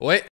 Ouais.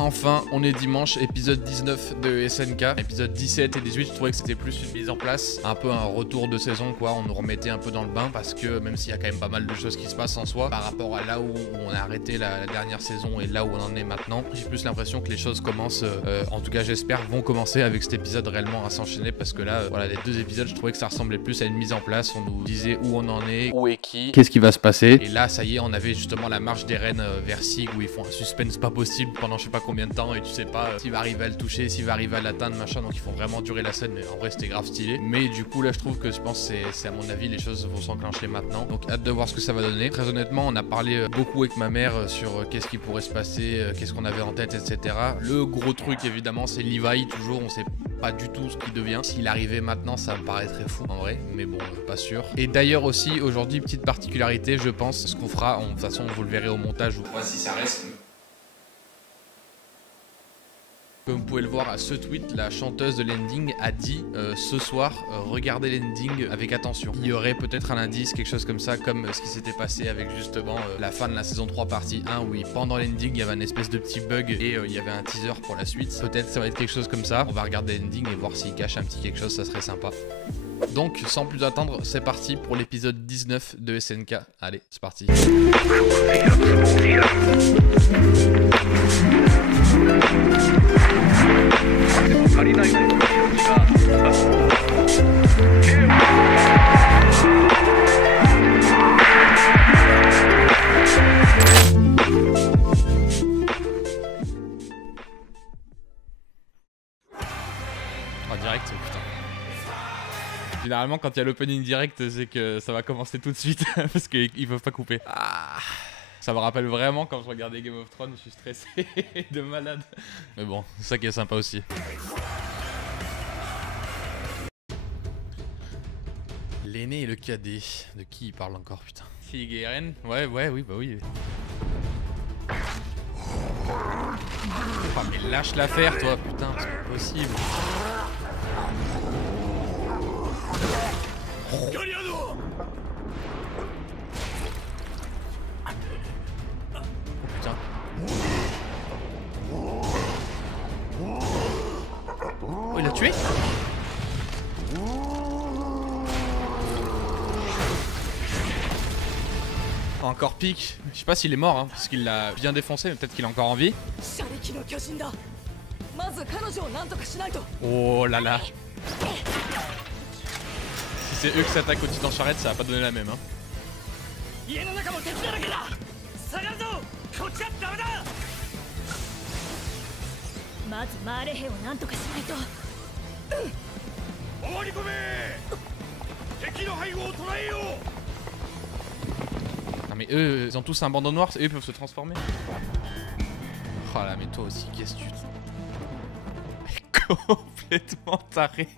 Enfin, on est dimanche, épisode 19 de SNK. Épisode 17 et 18, je trouvais que c'était plus une mise en place, un peu un retour de saison quoi, on nous remettait un peu dans le bain parce que même s'il y a quand même pas mal de choses qui se passent en soi, par rapport à là où on a arrêté la dernière saison et là où on en est maintenant, j'ai plus l'impression que les choses commencent, en tout cas j'espère, vont commencer avec cet épisode réellement à s'enchaîner parce que là, voilà, les deux épisodes, je trouvais que ça ressemblait plus à une mise en place, on nous disait où on en est, où est qui, qu'est-ce qui va se passer, et là ça y est, on avait justement la marche des reines vers Sig où ils font un suspense pas possible pendant je sais pas combien de temps et tu sais pas s'il va arriver à le toucher, s'il va arriver à l'atteindre, machin, donc ils font vraiment durer la scène, mais en vrai c'était grave stylé. Mais du coup là je trouve que je pense que c'est à mon avis les choses vont s'enclencher maintenant, donc hâte de voir ce que ça va donner. Très honnêtement on a parlé beaucoup avec ma mère sur qu'est-ce qui pourrait se passer, qu'est-ce qu'on avait en tête, etc. Le gros truc évidemment c'est Levi, toujours on sait pas du tout ce qu'il devient. S'il arrivait maintenant ça me paraîtrait fou en vrai, mais bon pas sûr. Et d'ailleurs aussi aujourd'hui petite particularité je pense, ce qu'on fera, de toute façon vous le verrez au montage, moi si ça reste. Comme vous pouvez le voir à ce tweet, la chanteuse de l'ending a dit ce soir, regardez l'ending avec attention. Il y aurait peut-être un indice, quelque chose comme ça, comme ce qui s'était passé avec justement la fin de la saison 3 partie 1 où pendant l'ending il y avait un espèce de petit bug et il y avait un teaser pour la suite. Peut-être ça va être quelque chose comme ça. On va regarder l'ending et voir s'il cache un petit quelque chose, ça serait sympa. Donc sans plus attendre, c'est parti pour l'épisode 19 de SNK. Allez, c'est parti. En direct, putain. Généralement, quand il y a l'opening direct, c'est que ça va commencer tout de suite parce qu'ils peuvent pas couper. Ah, ça me rappelle vraiment quand je regardais Game of Thrones, je suis stressé de malade. Mais bon, c'est ça qui est sympa aussi. L'aîné et le cadet. De qui il parle encore, putain? Sig et Eren? Ouais, oui, bah oui. Oh, mais lâche l'affaire, toi, putain, c'est pas possible. Putain. Oh, il l'a tué? Encore pique. Je sais pas s'il est mort, hein, parce qu'il l'a bien défoncé, mais peut-être qu'il est encore en vie. Oh là là. Si c'est eux qui s'attaquent au titan charrette, ça va pas donner la même, hein. Non mais eux, ils ont tous un bandeau noir, eux ils peuvent se transformer. Oh là mais toi aussi, qu'est-ce que tu... Complètement taré.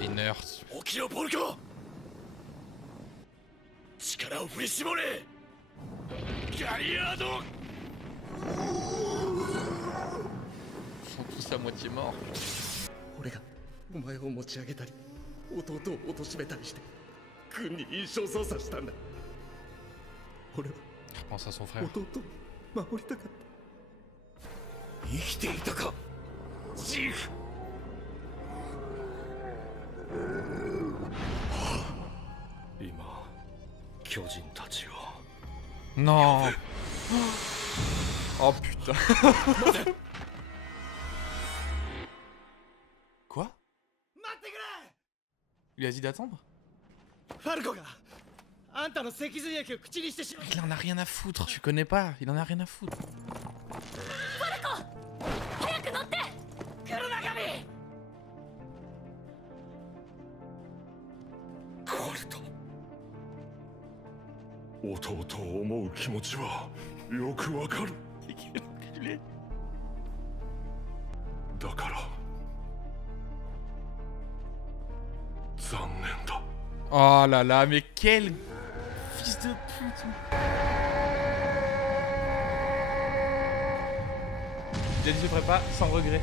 Il nerd. Ils sont tous à moitié morts. Il repense à son frère. Non. Oh putain. Quoi? Il a dit d'attendre? Il en a rien à foutre, tu connais pas, il en a rien à foutre. Oh là là, mais quel fils de pute. dit je ferai pas sans regret.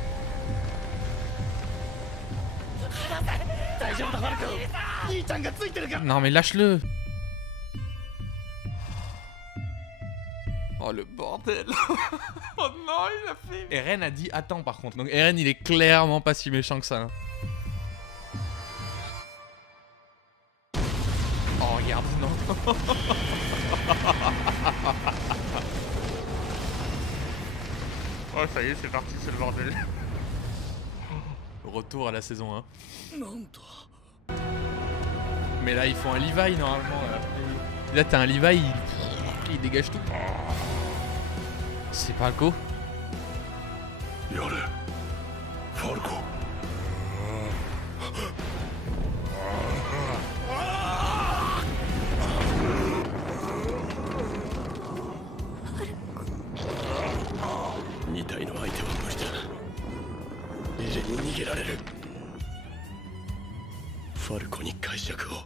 Non mais lâche-le. Oh le bordel. Oh non, il a fait. Eren a dit attends par contre. Donc Eren il est clairement pas si méchant que ça. Hein. Oh regarde, non. Oh ça y est, c'est parti, c'est le bordel. Retour à la saison 1. Mais là ils font un Levi normalement. Là t'as un Levi, il dégage tout. C'est Falco. Falco. 2体の相手は無理だ。エレンに逃げられる。ファルコに解釈を。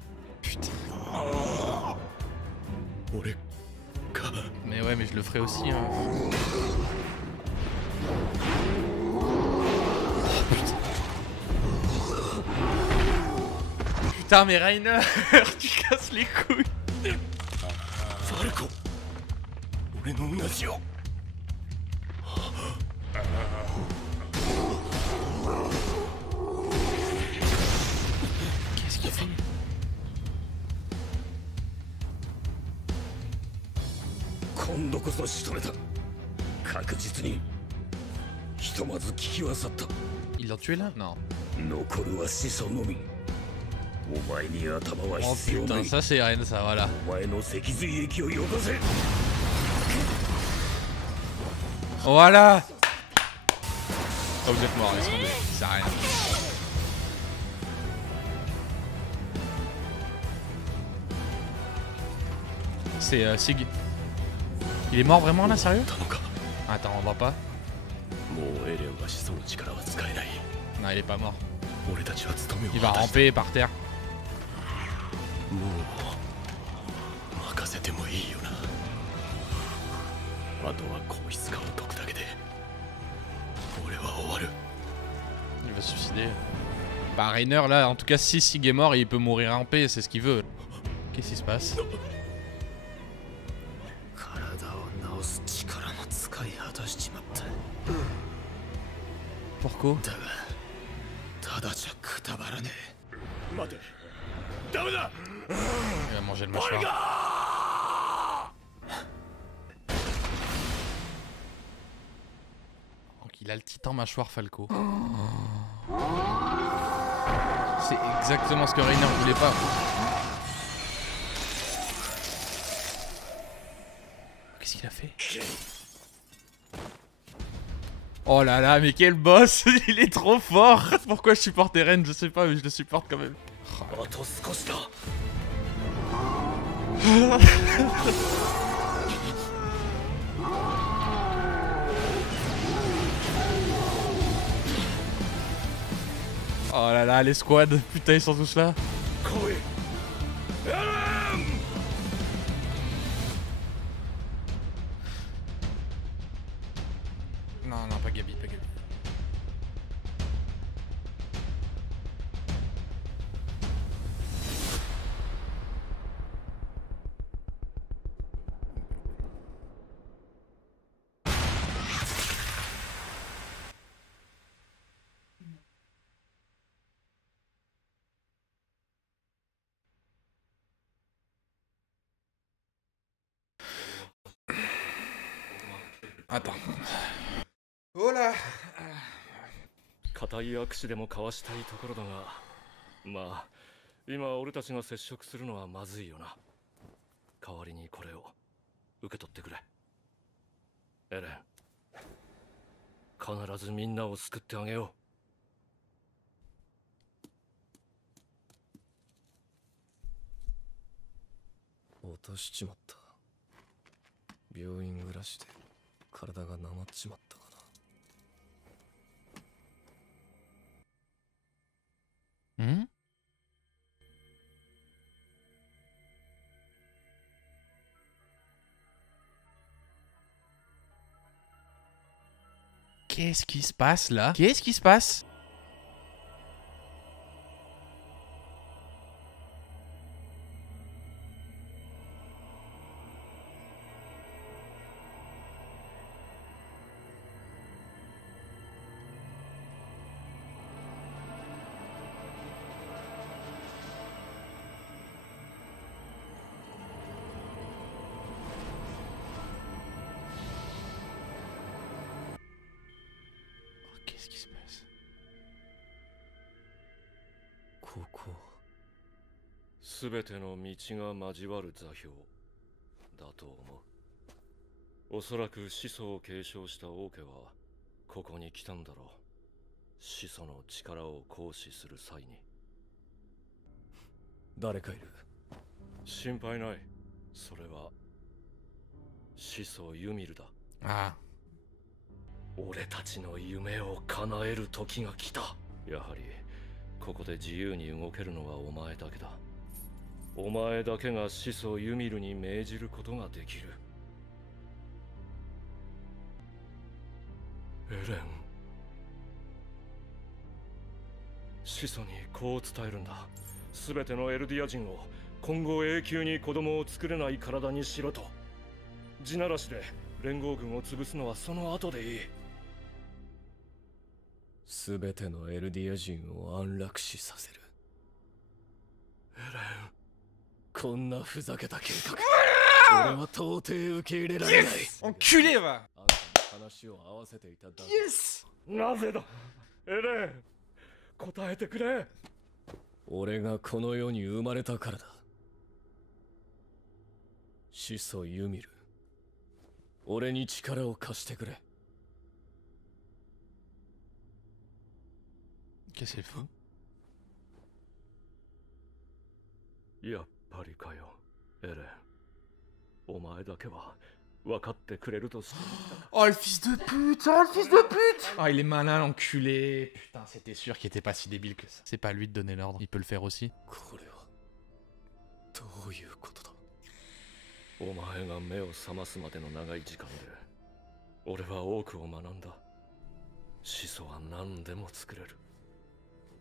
俺か。Mais ouais, mais je le ferai aussi. Hein. Putain, mais Reiner, tu casses les couilles. Falco. 俺の同じよ。Qu'est-ce qu'il fait? 今度こそ仕留めた。確実にひとまず聞き渡った。 Ils l'ont tué là? Non. 残るは始祖のみ。お前に頭は Oh 必要な putain, い。 ça c'est Eren, ça, voilà. お前の脊髄液をよこせ。 Voilà. Oh, vous êtes mort, laisse tomber. Ça sert à rien. C'est Sig. Il est mort vraiment là, sérieux? Attends, on voit pas. もうエレンは始祖の力は使えない。 Non, il est pas mort. 俺たちは務めを Il va 果たした。 ramper par terre. もう任せてもいいよな。あとは硬質化を解くだけで俺は終わる。 Il va se suicider. Bah Reiner là, en tout cas si Sig est mort, il peut mourir en paix, c'est ce qu'il veut. Qu'est-ce qui se passe? 体を治す力も使い果たしちまった。 Pourquoi? だがただじゃくたばらねえ。待て、ダメだ。 Il va manger le mâchoire. Donc il a le titan mâchoire Falco. C'est exactement ce que Reiner voulait pas. Qu'est-ce qu'il a fait? Oh là là, mais quel boss! Il est trop fort! Pourquoi je supporte Eren? Je sais pas, mais je le supporte quand même. あと少しだ。 Oh là là, les squads, putain, ils sont tous là. 来い。エレン。 Non, non, pas Gabi, pas Gabi. Attends. Oh là. 固い握手でも交わしたいところだが、まあ今俺たちが接触するのはまずいよな。代わりにこれを受け取ってくれ。エレン、必ずみんなを救ってあげよ落としちまった。病院暮らしで体がなまっちまったかな。 Hmm? Qu'est-ce qui se passe là? Qu'est-ce qui se passe? Qu'est-ce qui se passe? ここすべての道が交わる座標だと思う。おそらく始祖を継承した王家はここに来たんだろう。始祖の力を行使する際に。誰かいる？心配ない。それは始祖ユミルだ。ああ。俺たちの夢を叶える時が来た。やはりここで自由に動けるのはお前だけだ。お前だけが始祖ユミルに命じることができる。エレン、始祖にこう伝えるんだ。すべてのエルディア人を今後永久に子供を作れない体にしろと。地ならしで連合軍を潰すのはその後でいい。すべてのエルディア人を安楽死させる。エレン、こんなふざけた計画俺は到底受け入れられない。Enculé va! あんたに話を合わせていただけ。なぜだエレン、答えてくれ。俺がこの世に生まれたからだ。始祖ユミル、俺に力を貸してくれ。Qu'est-ce qu'il fout? やっぱりかよ、エレン。お前だけは分かってくれると信じた。 Oh le fils de pute! Oh le fils de pute! Oh il est malin l'enculé! Putain, c'était sûr qu'il était pas si débile que ça. C'est pas à lui de donner l'ordre, il peut le faire aussi. これはどういうことだ。お前が目を覚ますまでの長い時間で俺は多くを学んだ。始祖は何でも作れる。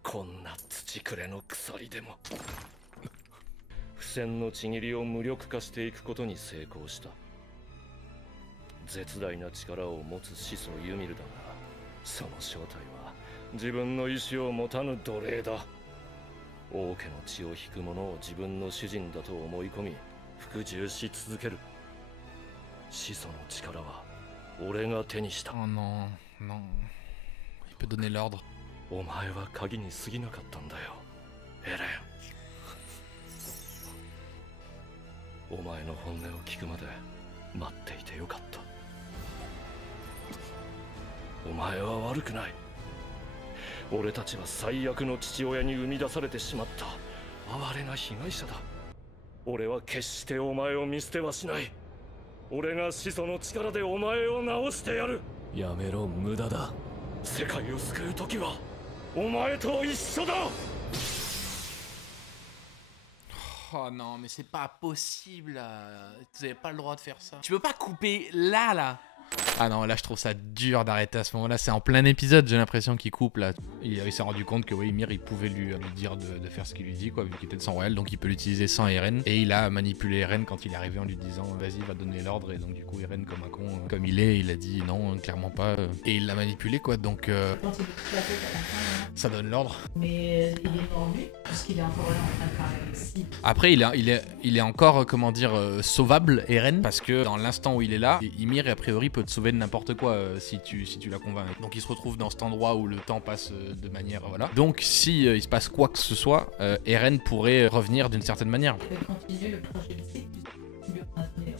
こんな土くれの鎖でも。付箋のちぎりを無力化していくことに成功した。絶大な力を持つ始祖ユミルだが、その正体は自分の意志を持たぬ奴隷だ。王家の血を引く者を自分の主人だと思い込み服従し続ける。始祖の力は俺が手にした。 Oh non, non. Il peut donner l'ordre. お前は鍵に過ぎなかったんだよ、エレン。お前の本音を聞くまで待っていてよかった。お前は悪くない。俺たちは最悪の父親に生み出されてしまった哀れな被害者だ。俺は決してお前を見捨てはしない。俺が始祖の力でお前を治してやる。やめろ、無駄だ。世界を救う時はお前と一緒だ。 Oh non, mais c'est pas possible. Vous avez pas le droit de faire ça. Tu peux pas couper là, là. Ah non, là je trouve ça dur d'arrêter à ce moment-là. C'est en plein épisode, j'ai l'impression qu'il coupe là. Il s'est rendu compte que oui, Ymir il pouvait lui dire de faire ce qu'il lui dit, quoi, vu qu'il était de sang royal. Donc il peut l'utiliser sans Eren. Et il a manipulé Eren quand il est arrivé en lui disant vas-y, va donner l'ordre. Et donc du coup, Eren, comme un con, comme il est, il a dit non, clairement pas. Et il l'a manipulé, quoi. Donc Quand il lui touche la tête à la fin, hein. ça donne l'ordre. Mais il est mordu, puisqu'il est encore là en train de parler avec Sif. Après, il est encore, comment dire, sauvable, Eren, parce que dans l'instant où il est là, Ymir, a priori, peut te sauver de n'importe quoi si tu la convaincs. Donc il se retrouve dans cet endroit où le temps passe de manière, voilà. Donc si il se passe quoi que ce soit, Eren pourrait revenir d'une certaine manière. Il peut continuer le projet de Sif, puisqu'il lui a donné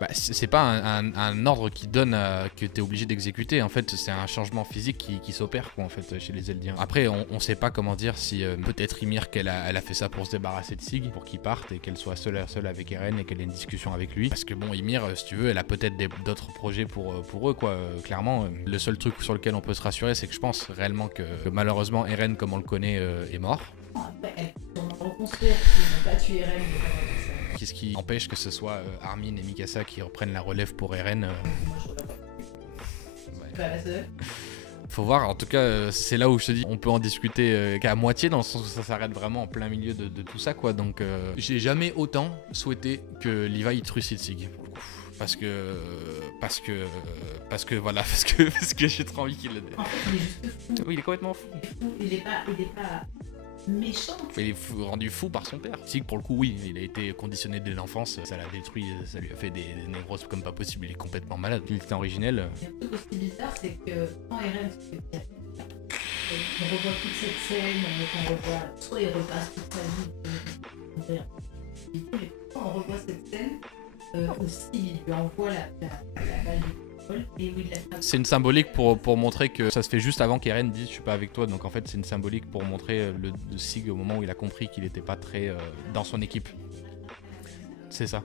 Bah, c'est pas un ordre qui donne que t'es obligé d'exécuter. En fait, c'est un changement physique qui s'opère, quoi, en fait, chez les Eldiens. Après, on sait pas comment dire si peut-être Ymir qu'elle a fait ça pour se débarrasser de Sig, pour qu'il parte et qu'elle soit seule avec Eren et qu'elle ait une discussion avec lui. Parce que bon, Ymir, si tu veux, elle a peut-être d'autres projets pour eux, quoi. Clairement, le seul truc sur lequel on peut se rassurer, c'est que je pense réellement que malheureusement Eren, comme on le connaît, est mort. Après, elle peut reconstruire, ils n'ont pas tué Eren, ils n'ont pas fait ça. Qu'est-ce qui empêche que ce soit Armin et Mikasa qui reprennent la relève pour Eren Moi, je relève. Ouais. pas la seule. Faut voir, en tout cas, c'est là où je te dis, on peut en discuter qu'à moitié, dans le sens où ça s'arrête vraiment en plein milieu de tout ça, quoi. Donc, j'ai jamais autant souhaité que Levi trucide Sig. Parce que j'ai trop envie qu'il le dise. En fait, il est juste fou. Oui, il est complètement fou. Il est pas méchant. Il est rendu fou par son père. Sig, pour le coup, oui, il a été conditionné dès l'enfance, ça l'a détruit, ça lui a fait des névroses comme pas possible, il est complètement malade. Il était originel. Il y a un truc aussi bizarre, c'est que quand Eren se fait pire, on revoit toute cette scène, on revoit, soit il repasse toute sa vie, mais quand on revoit cette scène, aussi il lui envoie la balle du vol et où il l'attrape. C'est une symbolique pour montrer que ça se fait juste avant qu'Eren dise je suis pas avec toi, donc en fait c'est une symbolique pour montrer le Sig au moment où il a compris qu'il était pas très dans son équipe. C'est ça.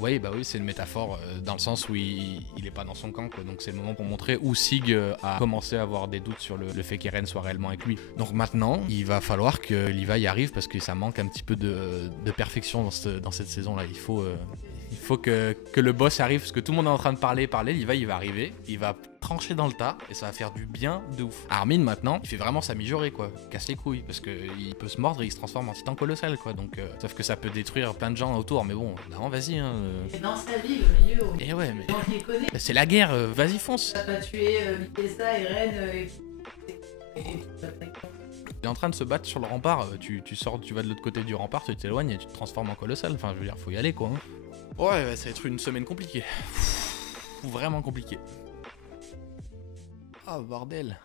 Oui, bah oui, c'est une métaphore dans le sens où il est pas dans son camp, quoi. Donc c'est le moment pour montrer où Sig a commencé à avoir des doutes sur le fait qu'Eren soit réellement avec lui. Donc maintenant, il va falloir que Levi y arrive parce que ça manque un petit peu de perfection dans cette saison-là. Il faut que le boss arrive parce que tout le monde est en train de parler. Levi il va arriver, il va trancher dans le tas et ça va faire du bien de ouf. Armin maintenant, il fait vraiment sa mijaurée, quoi. Casse les couilles parce qu'il peut se mordre et il se transforme en titan colossal, quoi. Donc sauf que ça peut détruire plein de gens autour, mais bon, non, vas-y. Hein, Et dans sa vie, le milieu, Et ouais, mais on les connaît. c'est la guerre, vas-y fonce. Ça va tuer Mikasa, Eren et Il est en train de se battre sur le rempart, tu sors, tu vas de l'autre côté du rempart, tu t'éloignes et tu te transformes en colossal. Enfin, je veux dire, faut y aller, quoi. Hein. Ouais, ça va être une semaine compliquée. Vraiment compliquée. Ah, bordel.